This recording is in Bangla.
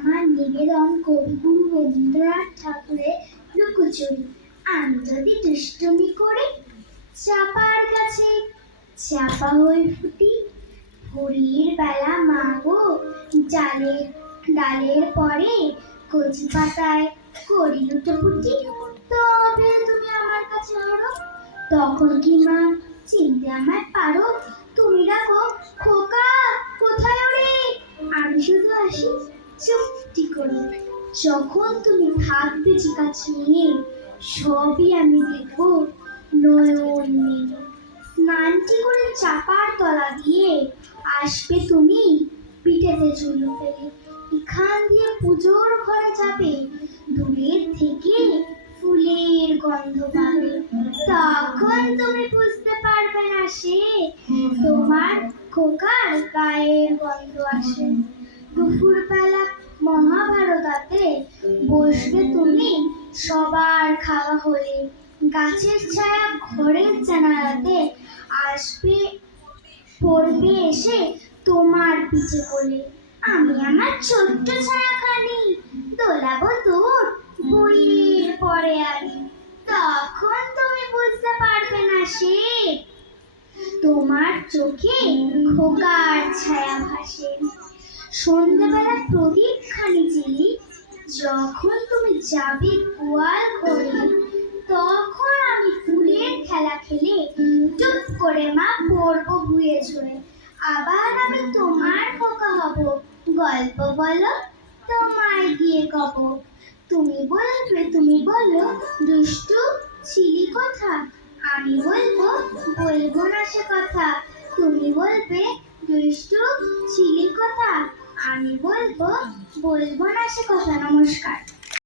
আমার নিবেদন কবিগুরু রবীন্দ্রনাথ ঠাকুরের লুকোচুরি। আমি যদি দুষ্টুমি করে চাপার কাছে চাপা হয়ে ফুটি, ভোরের বেলা মা গো ডালের ডালের পরে কচি পাতায় করি লুটোপুটি, তবে তুমি আমার কাছে হারো। তখন কি মা চিনতে আমায় পারো? তুমি ডাকো খোকা কোথায় ওরে, আমি শুধু আসি চুপটি করে। যখন তুমি থাকবে কাছে নিয়ে, সবই আমি দেখবো নয়ন মেলে। স্নানটি করে চাপার তলা দিয়ে আসবে তুমি পিঠেতে চুল ফেলে। এখান দিয়ে পুজোর ঘরে যাবে, দূরের থেকে ফুলের গন্ধ পাবে। তখন তুমি বুঝতে পারবে না সে তোমার খোকার গায়ের গন্ধ আসে। দুপুরবেলা মহাভারতাতে বসবে তুমি সবার খাওয়া হলে, গাছের ছায়া ঘরের জানালাতে আসবে পড়বে এসে তোমার পিঠে কোলে। আমি আমার ছোট্ট ছায়াখানি দোলাবো তোর বইয়ের পরে আনি। তখন তুমি বুঝতে পারবে না সে তোমার চোখে খোকার ছায়া ভাসে। সন্ধ্যেবেলা প্রদীপ খানি জ্বেলি যখন তুমি যাবে গোয়াল ঘরে, তখন আমি ফুলের খেলা খেলে চুপ করে মা পড়বো ভুয়ে ঝরে। আবার আমি তোমার খোকা হব, গল্প বলো তোমায় গিয়ে কব। তুমি বলবে তুমি বলো দুষ্টু ছিলি কথা, আমি বলবো বলবো না সে কথা। তুমি বলবে দুষ্টু ছিলি কথা, আমি বলবো বলবো না সে কথা। নমস্কার।